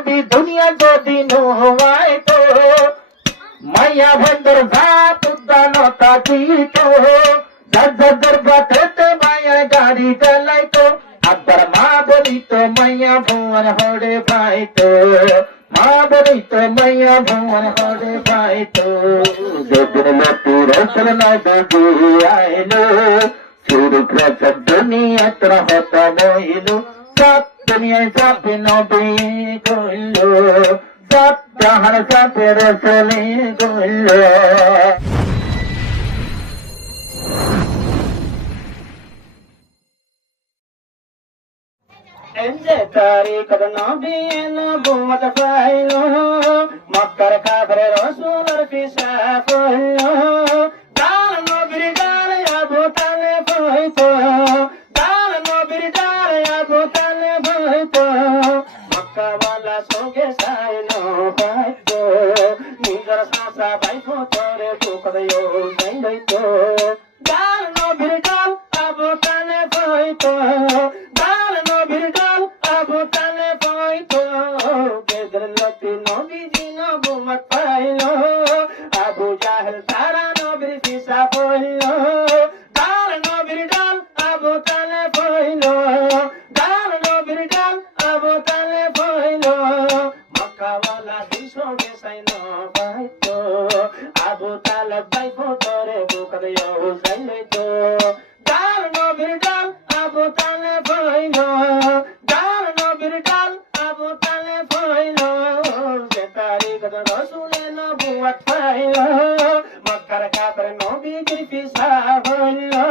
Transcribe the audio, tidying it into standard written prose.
নবী দুনিয়া যদি নোয়াইতো মাইয়া ভেন্দর ভাত উদ্দানতা দিত দরবাতে মায়া গাড়ি চালাইতো আব্বার মা বলিত মাইয়া ভুয়ার হরে পাইতো মা বলিত মাইয়া ভুয়ার হরে পাইতো যেদিন লতি রসল নবী আইলো শুরু করেছে দুনিয়া তোর হত বইলো সব দুনিয়ায় সাথে নবী কইলো সব জাহান সাথে রসলে কইলো এন্দে তারিখ নবী নবুয়ত পাইলো মক্কার কাফের রাসূলের পিছা কইলো তার নবীর গালে আবু তালেব হইতো তার নবীর গালে আবু তালেব হইতো মক্কা ওয়ালা সঙ্গে সাইলো পাইতো নিজের সাসা ভাইপো তোরে টুকরিও যাই হইতো তার নবীর গাল আবু তালেব হইতো তার নবীর গাল আবু তালেব হইতো বেদর লতি নবীজি নবুয়ত পাইলো আবু জাহেল তারা নবীর পিছা পড়লো তার নবীর গাল আবু তালেব হইলো তার নবীর গাল আবু তালেব হইলো মক্কা ওয়ালা সঙ্গে সাইলো পাইতো আবু তালেব ভাইপো তোরে টুকরিও যাই হইতো তার নবীর গাল আবু তালেব হইলো তার নবীর গাল আবু তালেব হইলো যে তারিখ রাসূলের নবুয়ত পাইলো মক্কার কাফের নবীজির পিছা হইলো